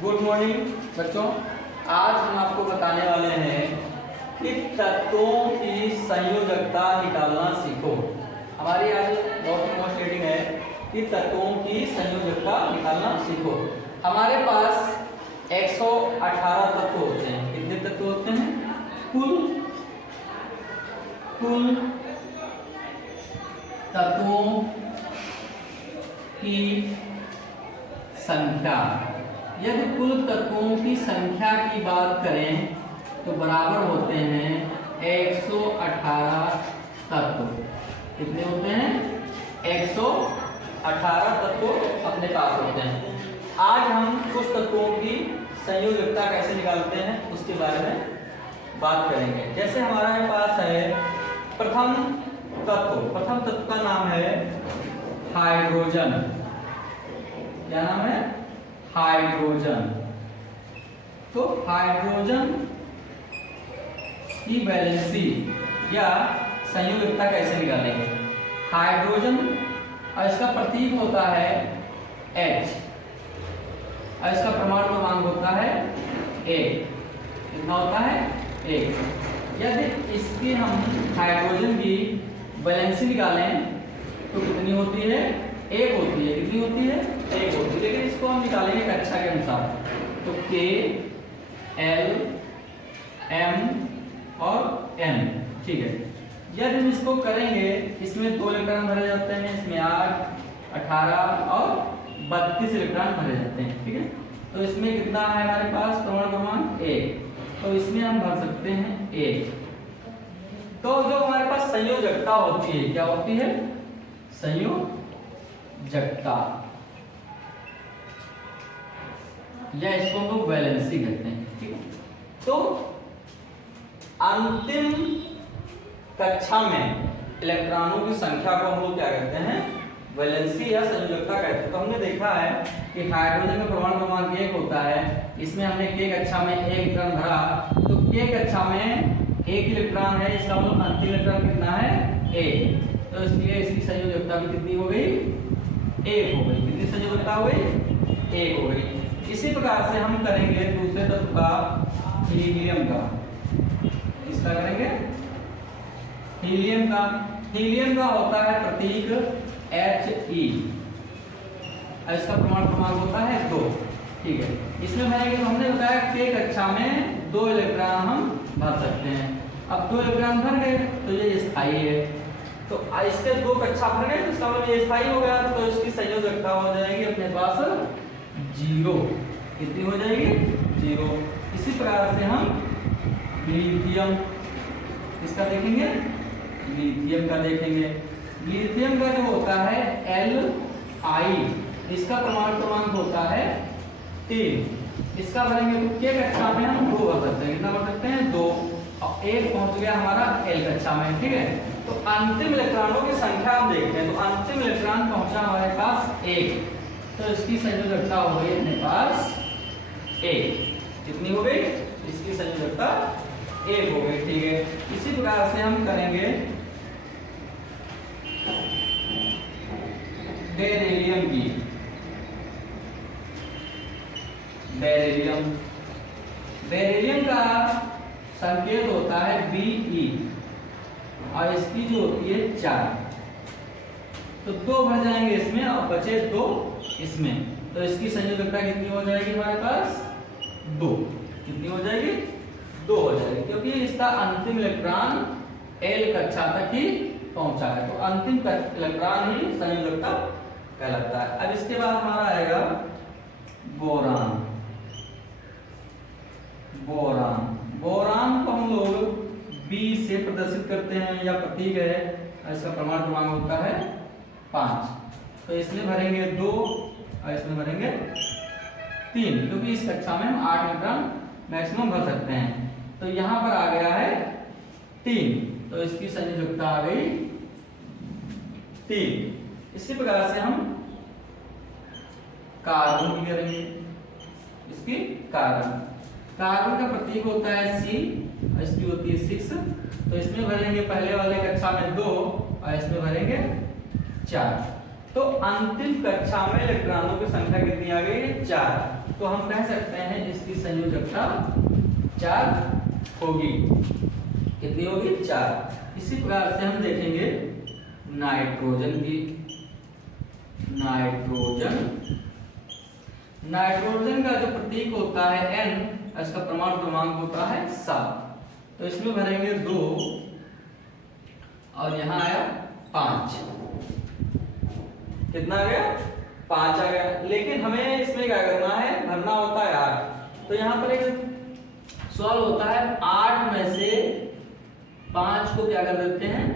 Good morning बच्चों। आज हम आपको बताने वाले हैं कि तत्वों की संयोजकता निकालना सीखो। हमारी आज बहुत मोस्ट रीडिंग है कि तत्वों की संयोजकता निकालना सीखो। हमारे पास 118 तत्व होते हैं। कितने तत्व होते हैं? कुल तत्वों की संख्या। यदि कुल तत्वों की संख्या की बात करें तो बराबर होते हैं 118 तत्व। कितने होते हैं? 118 तत्व अपने पास होते हैं। आज हम कुछ तत्वों की संयोजकता कैसे निकालते हैं उसके बारे में बात करेंगे। जैसे हमारे पास है प्रथम तत्व का नाम है हाइड्रोजन। क्या नाम है? हाइड्रोजन। तो हाइड्रोजन की वैलेंसी या संयोजकता कैसे निकालेंगे? हाइड्रोजन और इसका प्रतीक होता है H और इसका परमाणु क्रमांक होता है 1। कितना होता है? 1। यदि इसकी हम हाइड्रोजन की वैलेंसी निकालें तो कितनी होती है? 1 होती है। कितनी होती है? 1 होती है। लेकिन इसको हम निकालेंगे कक्षा के अनुसार, तो K, L, M और N। ठीक है। यदि हम इसको करेंगे, इसमें 2 इलेक्ट्रॉन भरे जाते हैं, इसमें 8, 18 और 32 इलेक्ट्रॉन भरे जाते हैं। ठीक है। तो इसमें कितना है हमारे पास परमाणु क्रमांक? 1। तो इसमें हम भर सकते हैं 1। तो जो हमारे पास संयोजकता होती है, क्या होती है? संयोजकता, या इसको हम लोग वैलेंसी कहते हैं। ठीक है। तो अंतिम कक्षा में इलेक्ट्रॉनों की संख्या को हम लोग क्या कहते हैं? वैलेंसी या संयोजकता कहते हैं। तो हमने देखा है कि हाइड्रोजन का परमाणु क्रमांक 1 होता है। इसमें हमने K कक्षा में 1 इलेक्ट्रॉन भरा, तो K कक्षा में 1 इलेक्ट्रॉन है, इसका मतलब अंतिम इलेक्ट्रॉन कितना है? 1। तो इसलिए इसकी संयोजकता भी कितनी हो गई? 1 हो गई। कितनी संयोजकता हो गई? 1 हो गई। इसी प्रकार से हम करेंगे दूसरे तत्व का, हीलियम का। इसका करेंगे हीलियम का। हीलियम का होता है प्रतीक He और इसका परमाणु क्रमांक होता है 2। ठीक है। इसमें भरेंगे, हमने बताया K कक्षा में 2 इलेक्ट्रॉन हम भर सकते हैं। अब 2 इलेक्ट्रॉन भर गए तो ये स्थायी है। तो इसके 2 कक्षा भर गए तो इसका मतलब ये स्थायी हो गया। तो इसकी संयोजकता हो जाएगी अपने पास 0। कितनी हो जाएगी? 0। इसी प्रकार से हम लिथियम, इसका देखेंगे, लिथियम का देखेंगे। लिथियम का जो होता है Li, इसका परमाणु क्रमांक होता है 3। इसका भरेंगे तो K कक्षा में हम 2 भर सकते हैं। कितना भर सकते हैं? 2। और 1 पहुंच गया हमारा L कक्षा में। ठीक है। तो अंतिम इलेक्ट्रॉनों की संख्या हम देखते हैं। तो अंतिम इलेक्ट्रॉन पहुंचा हमारे पास 1, तो इसकी संयोजकता हो गई अपने पास 1। कितनी हो गई? इसकी संयोजकता 1 हो गई। ठीक है। इसी प्रकार से हम करेंगे बेरिलियम की। बेरिलियम का संकेत होता है Be और इसकी जो होती है 4। तो 2 भर जाएंगे इसमें और बचे 2 इसमें। तो इसकी संयोजकता कितनी हो जाएगी हमारे पास? 2। कितनी हो जाएगी? 2 हो जाएगी, क्योंकि इसका अंतिम इलेक्ट्रॉन L कक्षा तक ही पहुंचा है। तो अंतिम इलेक्ट्रॉन ही संयोजकता कहलाता है। अब इसके बाद हमारा आएगा बोरान। बोरान को हम लोग B से प्रदर्शित करते हैं, या प्रतीक है। इसका परमाणु क्रमांक होता है 5। तो इसमें भरेंगे 2 और इसमें भरेंगे 3, क्योंकि इस कक्षा में हम 8 इलेक्ट्रॉन मैक्सिमम भर सकते हैं। तो यहाँ पर आ गया है 3, तो इसकी संयोजकता आ गई 3। इसी प्रकार से हम कार्बन की करेंगे। इसकी कार्बन का प्रतीक होता है C और इसकी होती है 6। तो इसमें भरेंगे पहले वाले कक्षा में 2 और इसमें भरेंगे 4। तो अंतिम कक्षा में इलेक्ट्रॉनों की संख्या कितनी आ गई है? 4। तो हम कह सकते हैं इसकी संयोजकता 4 होगी। कितनी होगी? 4। इसी प्रकार से हम देखेंगे नाइट्रोजन की। नाइट्रोजन का जो प्रतीक होता है N, इसका परमाणु क्रमांक होता है 7। तो इसमें भरेंगे 2 और यहाँ आया 5। कितना आ गया? 5 आ गया। लेकिन हमें इसमें क्या करना है? भरना होता है 8। तो यहाँ पर एक सवाल होता है, 8 में से 5 को क्या कर देते हैं?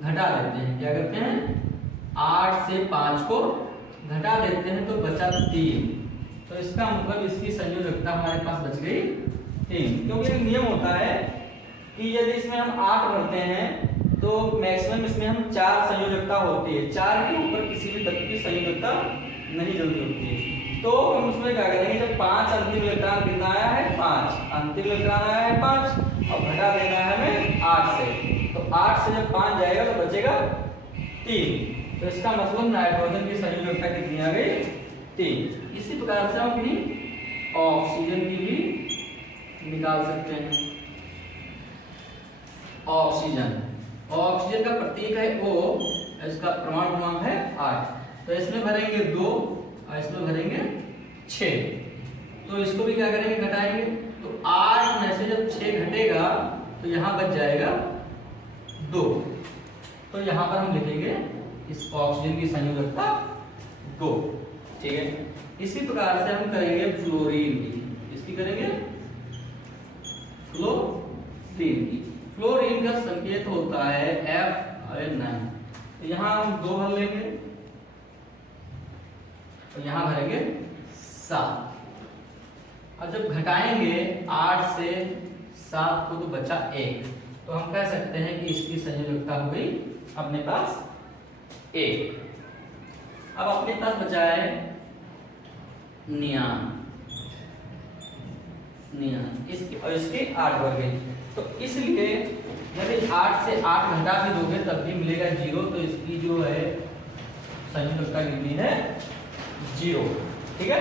घटा देते हैं। क्या करते हैं? 8 से 5 को घटा देते हैं तो बचा 3। तो इसका मतलब इसकी संयोजकता हमारे पास बच गई 3। क्योंकि एक नियम होता है कि यदि इसमें हम 8 भरते हैं तो मैक्सिमम इसमें हम 4 संयोजकता होती है। 4 के ऊपर किसी भी तत्व की संयोजकता नहीं जल्दी होती है। तो हम उसमें क्या करेंगे? जब 5 अंतिम इलेक्ट्रॉन कितना आया है? 5 अंतिम इलेक्ट्रॉन आया है 5 और घटा देना है हमें 8 से। तो 8 से जब 5 जाएगा तो बचेगा 3। तो इसका मतलब नाइट्रोजन की संयोजकता कितनी आ गई? 3। इसी प्रकार से हम अपनी ऑक्सीजन की भी निकाल सकते हैं। ऑक्सीजन का प्रतीक है O, इसका परमाणु क्रमांक है 8। तो इसमें भरेंगे 2 और इसमें भरेंगे 6। तो इसको भी क्या करेंगे? घटाएंगे। तो 8 में से जब 6 घटेगा तो यहाँ बच जाएगा 2। तो यहाँ पर हम लिखेंगे इस ऑक्सीजन की संयोजकता 2। ठीक है। इसी प्रकार से हम करेंगे फ्लोरीन की। इसकी करेंगे फ्लोरीन की। फ्लोरीन का संकेत होता है F9। तो यहाँ हम 2 भर लेंगे और यहाँ भरेंगे 7। और जब घटाएंगे 8 से 7 को तो बचा 1। तो हम कह सकते हैं कि इसकी संयोजकता हो गई अपने पास 1। अब अपने पास बचा है नियान। और इसके 8 वर्ग। तो इसलिए यदि 8 से 8 घटा भी दोगे तब भी मिलेगा 0। तो इसकी जो है संयोजकता कितनी है? 0। ठीक है।